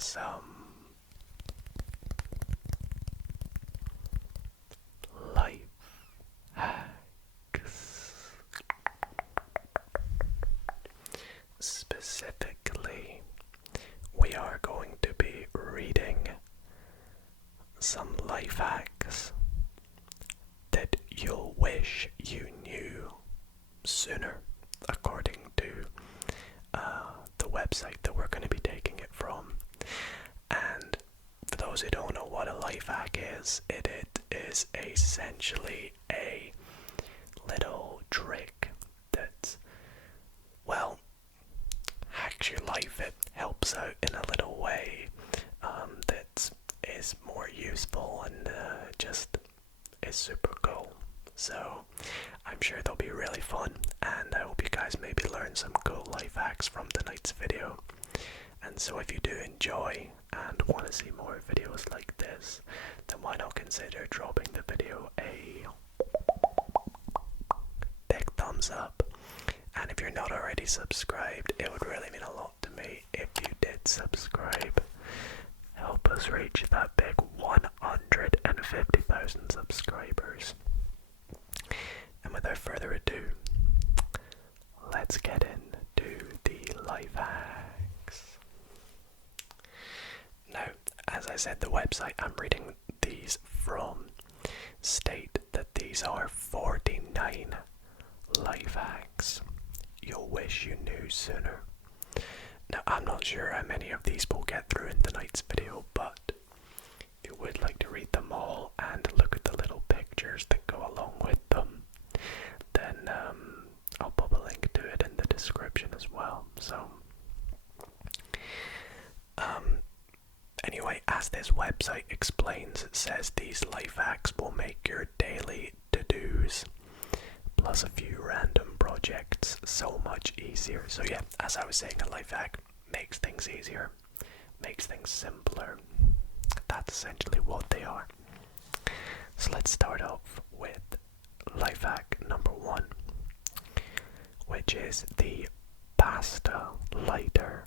some life hacks. Specifically, we are going to be reading some life hacks that you'll wish you knew sooner, according to the website that we're going to be taking it from. And for those who don't know what a life hack is, it is essentially a little trick that, well, hacks your life. It helps out in a little way that is more useful and just is super cool. So I'm sure they'll be really fun, and I hope you guys maybe learn some cool life hacks from tonight's video. And so if you do enjoy and want to see more videos like this, then why not consider dropping the video a big thumbs up. And if you're not already subscribed, it would really mean a lot to me if you did subscribe. Help us reach that big 150,000 subscribers. And without further ado, let's get into the life hacks. Now, as I said, the website I'm reading these from state that these are 49 life hacks you'll wish you knew sooner. Now, I'm not sure how many of these we'll get through in tonight's video, but if you would like to read them all and look at the little pictures that go along with them, then I'll put a link to it in the description as well. So, anyway, as this website explains, it says these life hacks will make your daily to-dos plus a few random projects so much easier. So yeah, as I was saying, a life hack makes things easier, makes things simpler. That's essentially what they are. So let's start off with life hack number 1, which is the pasta lighter.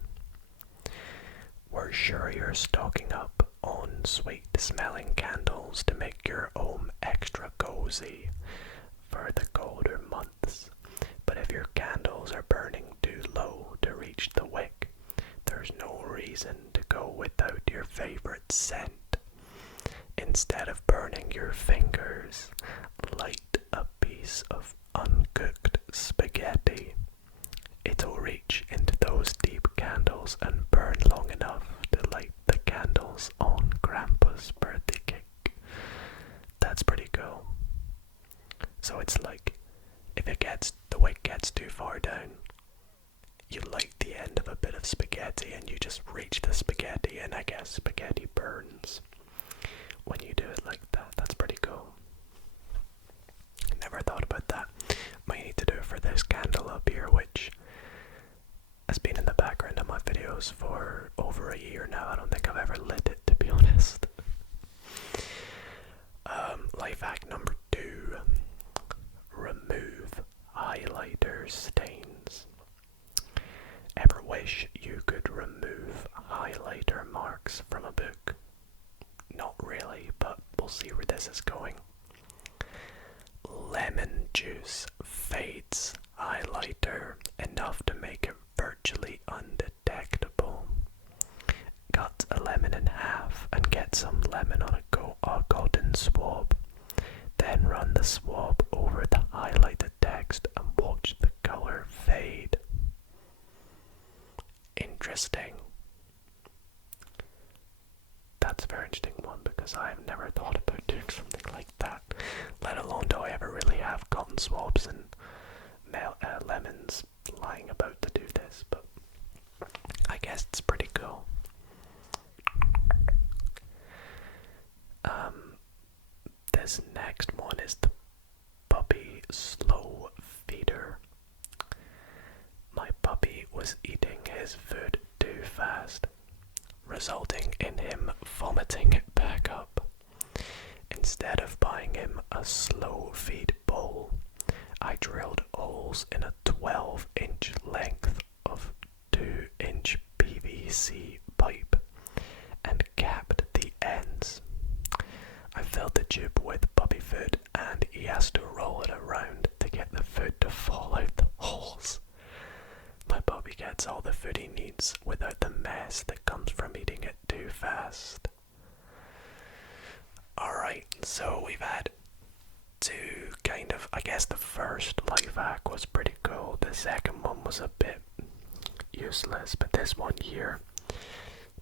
We're sure you're stocking up on sweet smelling candles to make your home extra cozy for the colder months. But if your candles are burning too low to reach the wick, there's no reason to go without your favorite scent. Instead of burning your fingers, light a piece of uncooked spaghetti. It'll reach into those deep candles and burn long enough to light the candles on Grandpa's birthday cake. That's pretty cool. So it's like, if the wick gets too far down, you light the end of a bit of spaghetti and you just reach the spaghetti, and I guess spaghetti burns when you do it like that. That's pretty cool. Never thought about that. Might need to do it for this candle up here, which has been in the background of my videos for over a year now. I don't think I've ever lit it, to be honest. Life hack number 2. Remove highlighter stains. Ever wish you could remove highlighter marks from a book? Not really, but we'll see where this is going. Lemon juice fades highlighter enough to make it virtually undetectable. Cut a lemon in half and get some lemon on a cotton swab. Then run the swab over the highlighted text and watch the color fade. Interesting. That's a very interesting one, because I have never thought about doing something like that, let alone do I ever really have cotton swabs and lemons lying about to do this, but I guess it's pretty cool. This next one is the puppy slow feeder. My puppy was eating his food too fast, resulting in him vomiting it back up. Instead of buying him a slow feed bowl, I drilled holes in a 12-inch length of 2-inch PVC pipe tube with puppy food and he has to roll it around to get the food to fall out the holes. My puppy gets all the food he needs without the mess that comes from eating it too fast. Alright, so we've had two I guess the first life hack was pretty cool. The second one was a bit useless, but this one here,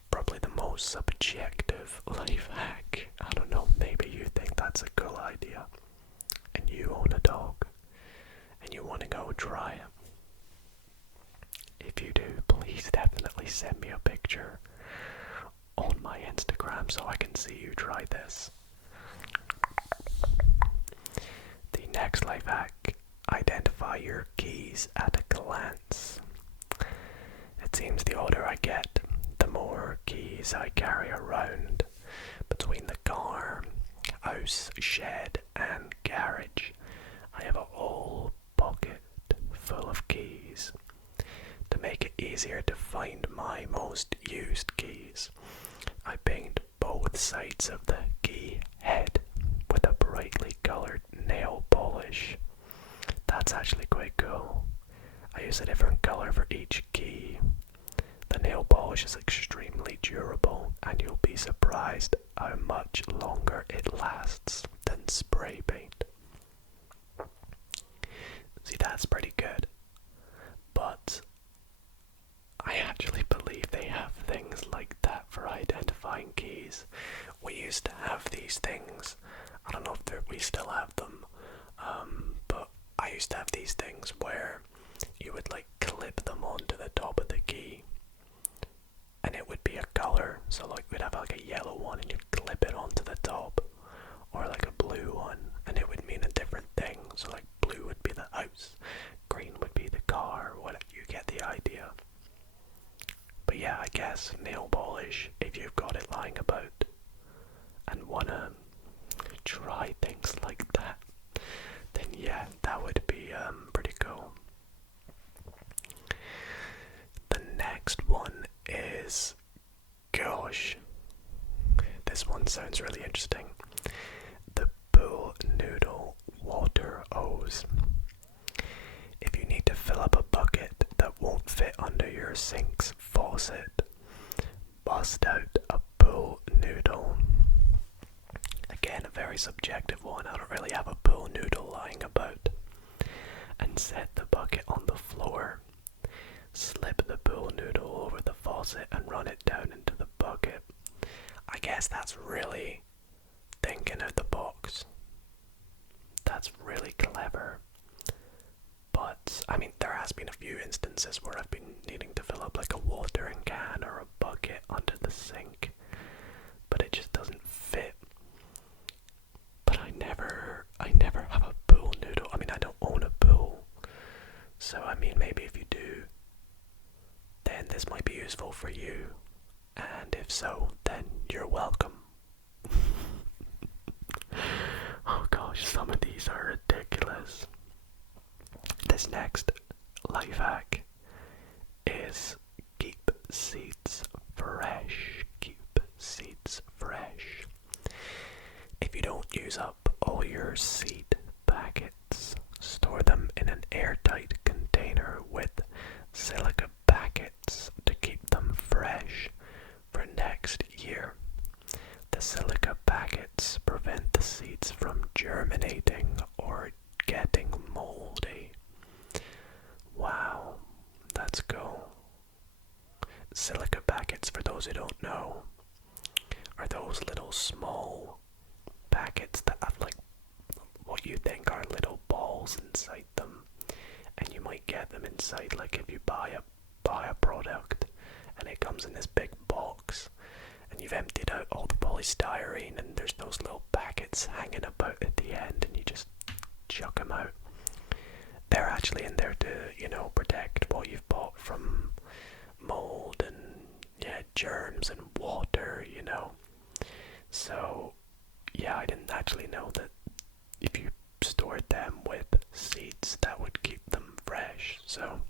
probably the most subjective life hack. I don't know, maybe you think that's a cool idea and you own a dog and you want to go try it. If you do, please definitely send me a picture on my Instagram so I can see you try this. The next life hack: identify your keys at a glance. It seems the older I get, the more keys I carry around. Between the car, house, shed and garage, I have a whole pocket full of keys. To make it easier to find my most used keys, I paint both sides of the key head with a brightly colored nail polish. That's actually quite cool. I use a different color for each key. The nail polish is extremely durable and you'll be surprised how much longer it lasts than spray paint. See, that's pretty good. But I actually believe they have things like that for identifying keys. We used to have these things. I don't know if we still have them, but I used to have these things where you would like clip them onto the top of the key and it would be a color. So like we'd have like a yellow one and you'd clip it onto the top, or like a blue one and it would mean a different thing. So like blue would be the house, green would be the car, whatever. You get the idea. But yeah, I guess nail polish, if you've got it lying about and wanna try things like that, then yeah, that would be pretty cool. The next one is, gosh, this one sounds really interesting. The pool noodle water hose. If you need to fill up a bucket that won't fit under your sink's faucet, bust out a pool noodle. Again, a very subjective one. I don't really have a pool noodle lying about. And set the bucket on the floor. Slip the pool noodle over the faucet and run it down into the bucket. I guess that's really thinking out the box. That's really clever. But, I mean, there has been a few instances where I've been needing to fill up like a watering can or a bucket under the sink, but it just doesn't fit. But I never have a pool noodle. I mean, I don't own a pool. So, I mean, maybe if you do, then this might be useful for you. And if so, then you're welcome. Oh gosh, some of these are ridiculous. This next life hack is keep seeds fresh. Keep seeds fresh. If you don't use up all your seed packets, store them in an airtight container with silica packets to keep them fresh for next year. The silica packets prevent the seeds from germinating or getting moldy. Wow, that's cool. Silica packets, for those who don't know, are those little small packets that have like what you think are little balls inside them, and you might get them inside like if you buy a product and it comes in this big box and you've emptied out all the polystyrene and there's those little packets hanging about at the end and you just chuck them out. They're actually in there to, protect what you've bought from mold and germs and water, So yeah, I didn't actually know that if you stored them with seeds that would keep them fresh. So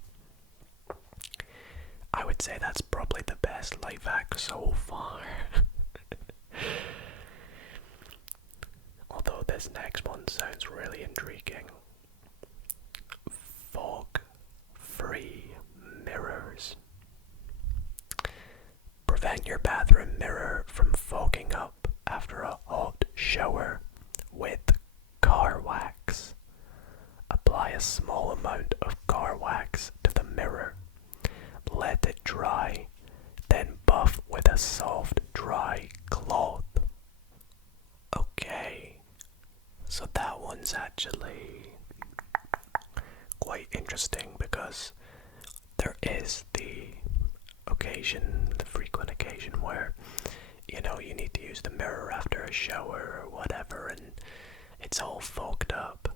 I would say that's probably the best life hack so far. this next one sounds really intriguing. Fog-free mirrors. Prevent your bathroom mirror from fogging up after a hot shower with car wax. Apply a small amount of car wax to the mirror. Let it dry, then buff with a soft, dry cloth. Okay, so that one's actually quite interesting because there is the frequent occasion where, you need to use the mirror after a shower or whatever and it's all fogged up.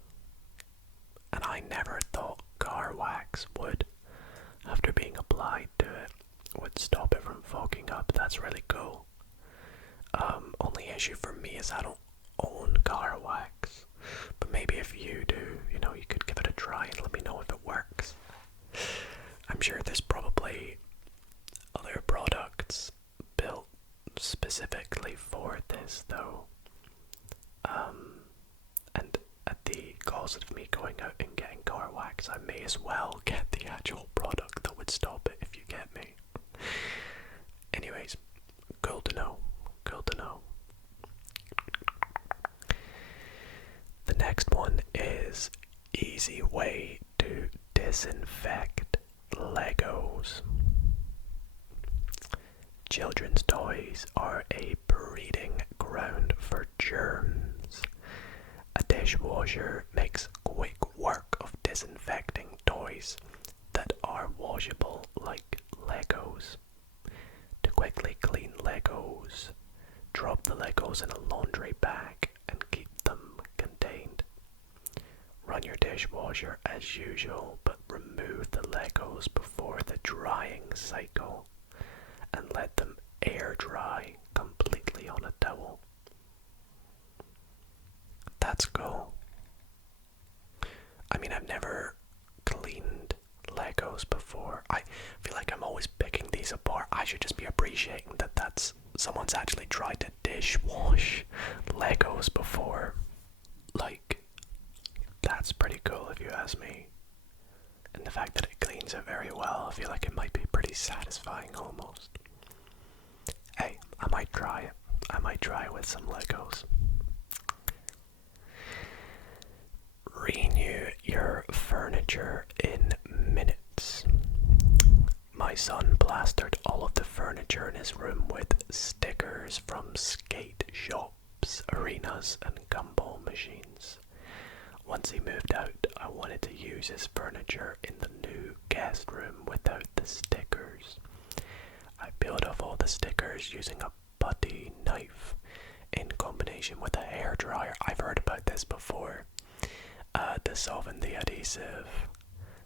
And I never thought car wax would, after being applied to it, would stop it from fogging up. That's really cool. Only issue for me is I don't own car wax. But maybe if you do, you could give it a try and let me know if it works. I'm sure there's probably other products built specifically for this though. And at the cost of me going out and getting car wax, I may as well get the actual product that would stop it, if you get me. Anyways, cool to know. The next one is easy way to disinfect Legos. Children's toys are a breeding ground for germs. A dishwasher makes quick work of disinfecting toys that are washable like Legos. To quickly clean Legos, drop the Legos in a laundry bag and keep them contained. Run your dishwasher as usual, but remove the Legos before the drying cycle and let them air dry completely on a towel. That's cool. I mean, I've never cleaned Legos before. I feel like I'm always picking these apart. I should just be appreciating that someone's actually tried to dishwash Legos before. Like, that's pretty cool if you ask me. And the fact that it cleans it very well, I feel like it might be pretty satisfying almost. Hey, I might try it. I might try it with some Legos. Renew your furniture in minutes. My son plastered all of the furniture in his room with stickers from skate shops, arenas, and gumball machines. Once he moved out, I wanted to use his furniture in the new guest room without the stickers. I peeled off all the stickers using a putty knife in combination with a hairdryer. I've heard about this before. To soften the adhesive.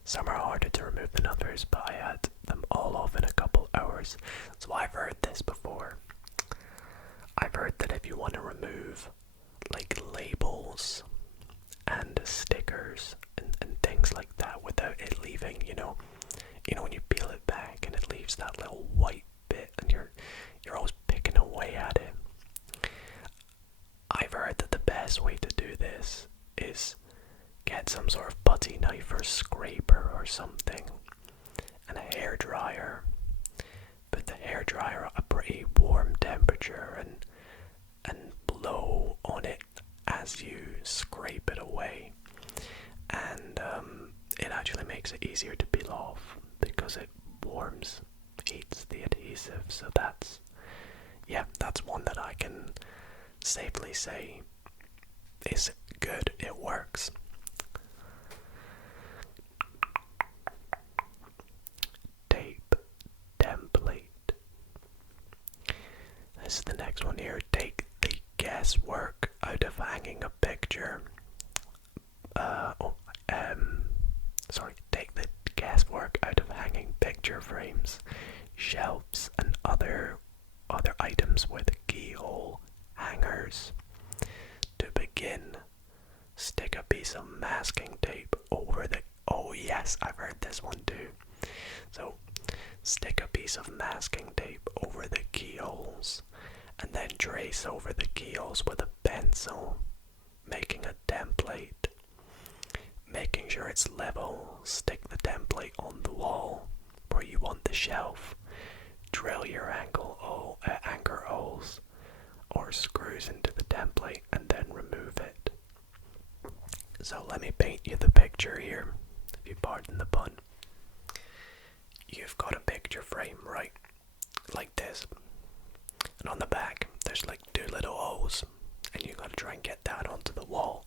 Some are harder to remove than others, but I had them all off in a couple hours. So I've heard this before. I've heard that if you want to remove like labels and stickers and things like that without it leaving, when you peel it back and it leaves that little white bit and you're always picking away at it. I've heard that the best way to do this is get some sort of putty knife or scraper or something and a hairdryer. Put the hairdryer at a pretty warm temperature and blow on it as you scrape it away. And it actually makes it easier to peel off because it heats the adhesive. So that's one that I can safely say is good. It works. Tape template. This is the next one here. Take the guesswork out of hanging a picture. Take the guesswork out of hanging picture frames, shelves, and other items with keyhole hangers. To begin, stick a piece of masking tape over the... Oh yes, I've heard this one too. So, stick a piece of masking tape over the keyholes, and then trace over the keyholes with a pencil. making a template, making sure it's level, stick the template on the wall where you want the shelf, drill your anchor holes or screws into the template and then remove it. So let me paint you the picture here, if you pardon the pun. You've got a picture frame, right? Like this. And on the back, there's like 2 little holes. And you gotta try and get that onto the wall.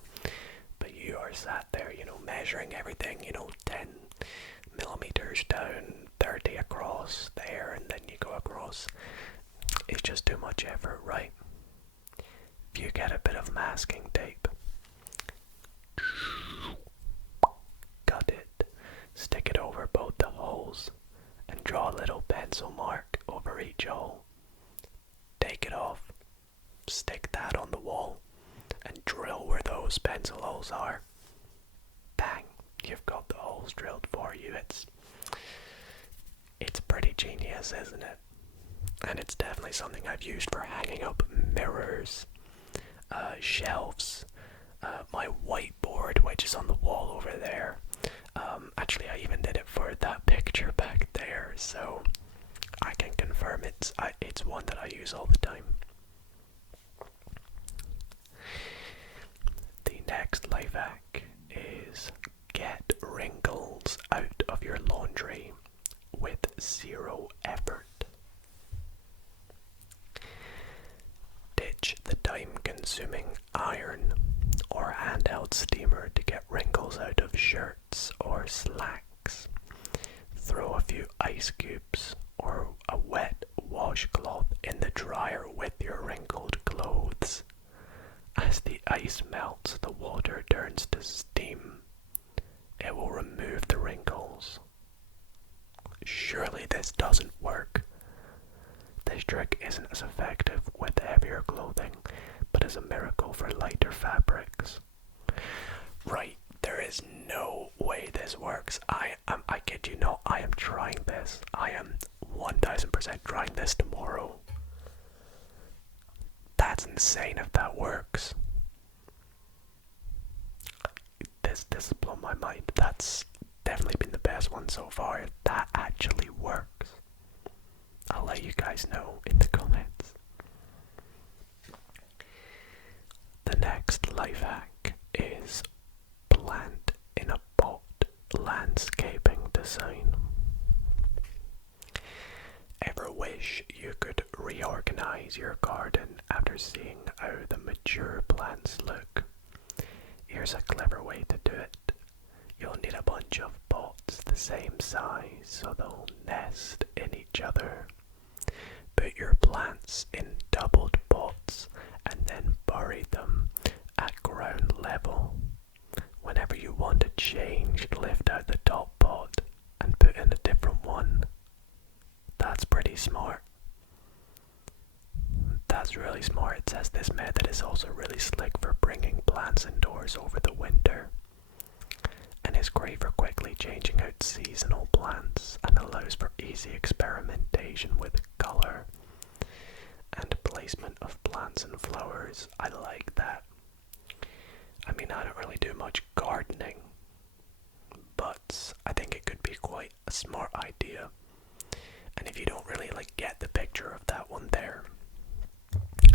But you are sat there, measuring everything, 10 millimeters down, 30 across there, and then you go across. It's just too much effort, right? If you get a bit of masking tape, cut it, stick it over both the holes, and draw a little pencil mark over each hole. Take it off, stick that on the wall, and drill where those pencil holes are. Bang! You've got the holes drilled for you. It's pretty genius, isn't it? And it's definitely something I've used for hanging up mirrors, shelves, my whiteboard, which is on the wall over there. Actually, I even did it for that picture back there, so I can confirm it's one that I use all the time. The next life hack is get wrinkles out of your laundry with 0 effort. Ditch the time-consuming iron or handheld steamer to get wrinkles out of shirts or slacks. Throw a few ice cubes or a wet washcloth in the dryer with your wrinkled clothes. As the ice melts, the water turns to steam. It will remove the wrinkles. Surely this doesn't work. This trick isn't as effective with heavier clothing, but is a miracle for lighter fabrics. Right, there is no way this works. I kid you not, I am trying this. I am 1000% trying this tomorrow. That's insane if that works. This has blown my mind. That's definitely been the best one so far. If that actually works, I'll let you guys know in the comments. The next life hack is plant in a pot landscaping design. Ever wish you could reorganize your garden after seeing how the mature plants look? Here's a clever way to do it. You'll need a bunch of pots the same size so they'll nest in each other. Put your plants in doubled pots and then bury them at ground level. Whenever you want to change, lift out the top pot and put in a different one. That's pretty smart. That's really smart. It says this method is also really slick for bringing plants indoors over the winter, and is great for quickly changing out seasonal plants and allows for easy experimentation with color and placement of plants and flowers. I like that. I mean, I don't really do much gardening, but I think it could be quite a smart idea. And if you don't really get the picture of that one there,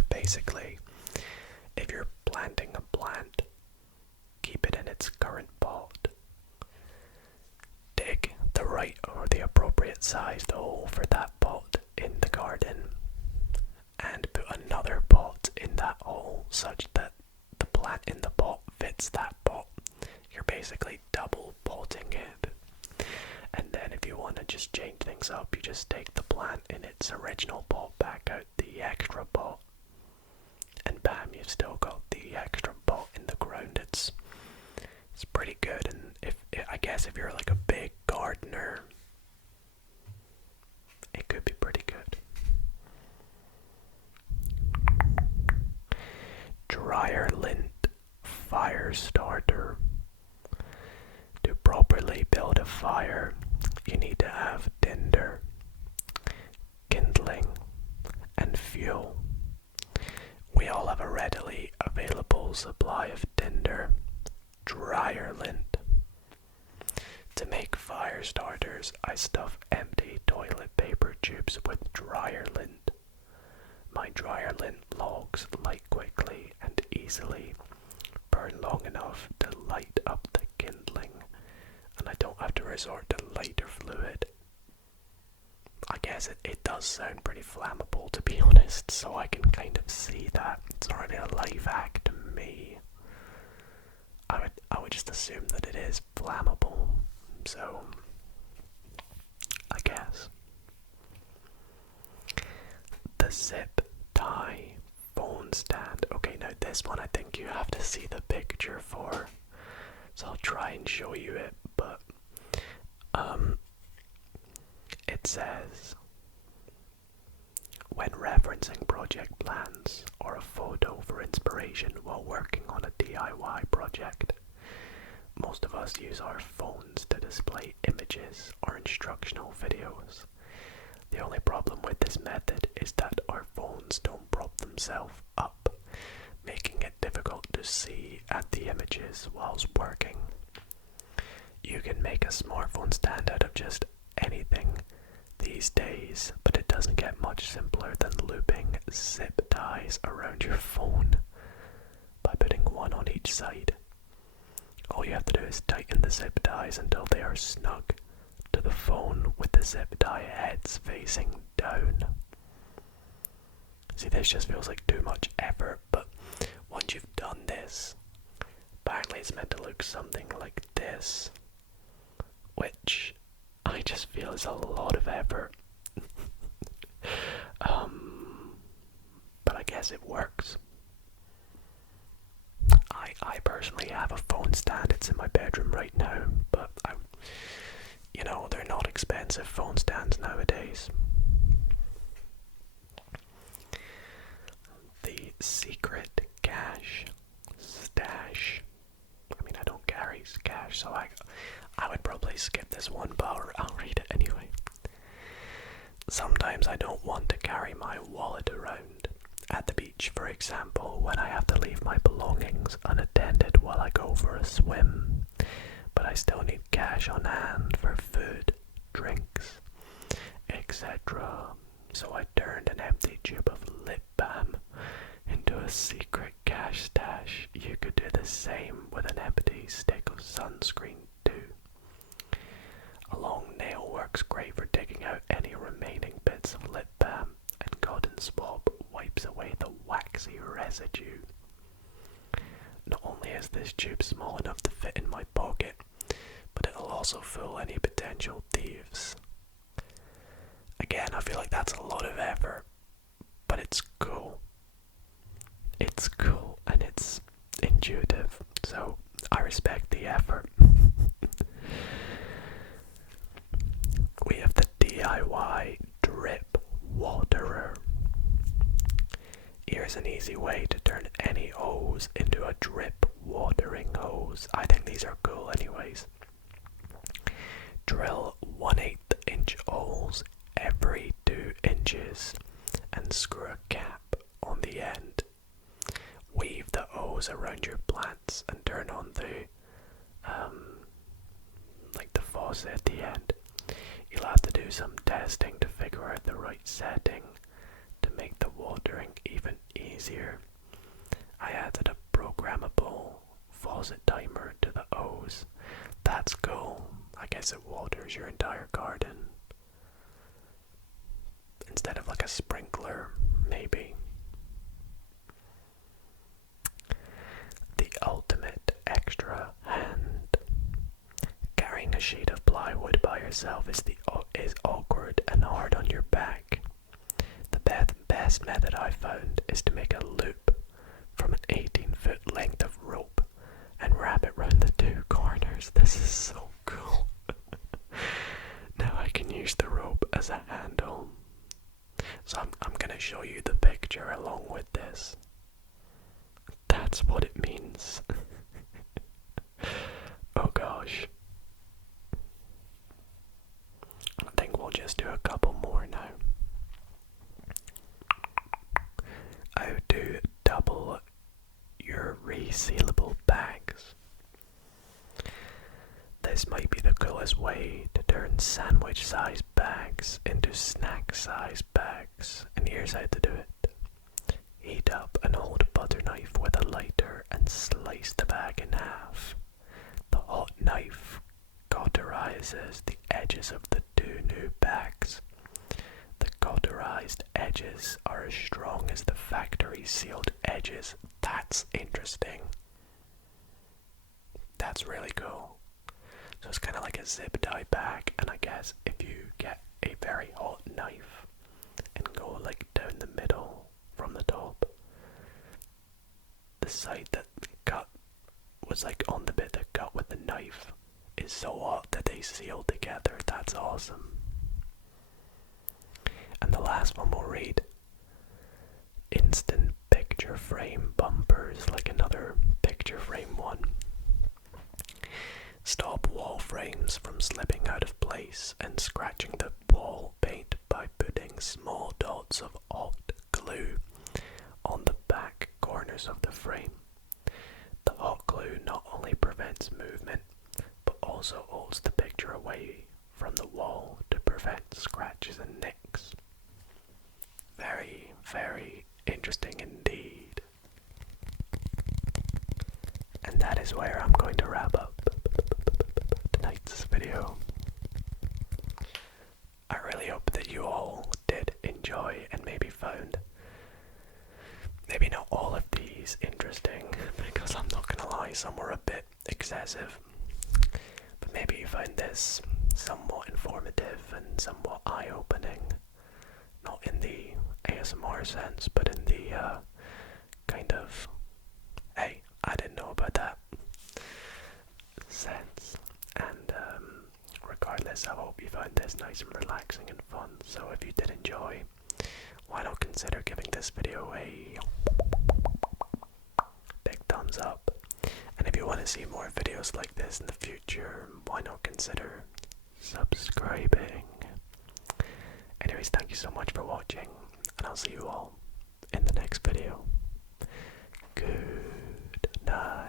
basically, if you're planting a plant, keep it in its current pot. Dig the right or the appropriate sized hole for that pot in the garden, and put another pot in that hole such that the plant in the pot fits that pot. You're basically double potting it. And then if you want to just change things up, you just take the plant in its original pot back out the extra pot, and bam, you've still got the extra pot in the ground. It's pretty good. And I guess if you're like a big gardener, it could be pretty good. Dryer lint fire starter. To properly build a fire, you need to have tinder, kindling, and fuel. We all have a readily available supply of tinder, dryer lint. To make fire starters, I stuff empty toilet paper tubes with dryer lint. My dryer lint logs light quickly and easily, burn long enough to light up the kindling, and I don't have to resort to lighter fluid. I guess it does sound pretty flammable, to be honest, so I can kind of see that. It's not really a life hack to me. I would just assume that it is flammable, so I guess. The zip tie phone stand. Okay, now this one I think you have to see the picture for, so I'll try and show you it, but it says, when referencing project plans or a photo for inspiration while working on a DIY project, most of us use our phones to display images or instructional videos. The only problem with this method is that our phones don't prop themselves up, making it difficult to see at the images whilst working. You can make a smartphone stand out of just anything these days, but it doesn't get much simpler than looping zip ties around your phone by putting one on each side. All you have to do is tighten the zip ties until they are snug to the phone with the zip tie heads facing down. See, this just feels like too much effort, but once you've done this, apparently it's meant to look something like this, which I just feel is a lot of effort. But I guess it works. I personally have a phone stand. It's in my bedroom right now, but they're not expensive phone stands nowadays. The secret cash stash. I mean, I don't carry cash, so I would probably skip this one, but I'll read it anyway. Sometimes I don't want to carry my wallet around. At the beach, for example, when I have to leave my belongings unattended while I go for a swim. But I still need cash on hand for food, drinks, etc. So I turned an empty tube of lip balm into a secret cash stash. You could do the same with an empty stick of sunscreen too. A long nail works great for digging out any remaining bits of lip balm, and cotton swab wipes away the waxy residue. Not only is this tube small enough to fit in my pocket, but it'll also fool any potential thieves. Again, I feel like that's a lot of effort, but it's cool. It's cool and it's intuitive, so I respect the effort. We have the DIY drip waterer. Here's an easy way to turn any hose into a drip watering hose. I think these are cool anyways. Drill 1/8 inch holes every 2 inches and screw a cap on the end. Weave the hose around your plants and turn on the faucet at the end. You'll have to do some testing to figure out the right setting to make the watering even easier. I added a programmable faucet timer to the hose. That's cool. I guess it waters your entire garden instead of like a sprinkler, maybe. The ultimate extra hand. Carrying a sheet of plywood by yourself is awkward and hard on your back. The best method I found is to make a loop from an 18-foot length of rope and wrap it round the 2 corners. This is so cool. Now I can use the rope as a handle. So I'm gonna show you the picture along with this. That's what it means. Oh gosh. I think we'll just do a couple more now. How to double your resealable bags. This might be the coolest way to turn sandwich-sized bags into snack-sized bags, and here's how to do it. Heat up an old butter knife with a lighter and slice the bag in half. The hot knife cauterizes the edges of the two new bags. The cauterized edges are as strong as the factory sealed edges. That's interesting. That's really cool. So it's kind of like a zip tie bag, and I guess if you get a very hot knife and go like down the middle from the top, the side that cut was like on the bit that cut with the knife is so hot that they seal together. That's awesome. And the last one we'll read. Instant picture frame bumpers, like another picture frame one. Stop wall frames from slipping out of place and scratching the wall paint by putting small dots of hot glue on the back corners of the frame. The hot glue not only prevents movement, but also holds the picture away from the wall to prevent scratches and nicks. Very, very interesting indeed. And that is where I'm going to wrap up tonight's video. I really hope that you all did enjoy and maybe found maybe not all of these interesting, because I'm not gonna lie, some were a bit excessive, but maybe you find this somewhat informative and somewhat eye-opening, not in the ASMR sense, but in the kind of, hey, I didn't know about that sense. And regardless, I hope you found this nice and relaxing and fun. So if you did enjoy, why not consider giving this video a big thumbs up? And if you want to see more videos like this in the future, why not consider subscribing? Anyways, thank you so much for watching, and I'll see you all in the next video. Good night.